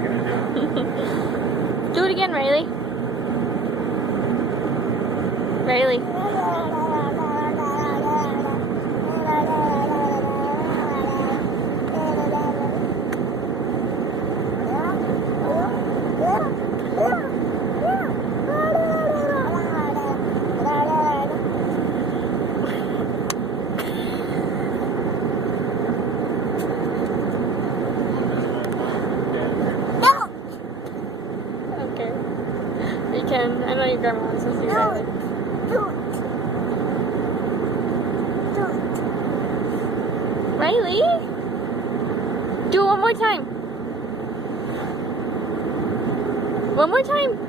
not gonna do it. Do it again, Riley. Riley. Okay. You can. I know your grandma wants to see Riley. Riley? Do it one more time. One more time.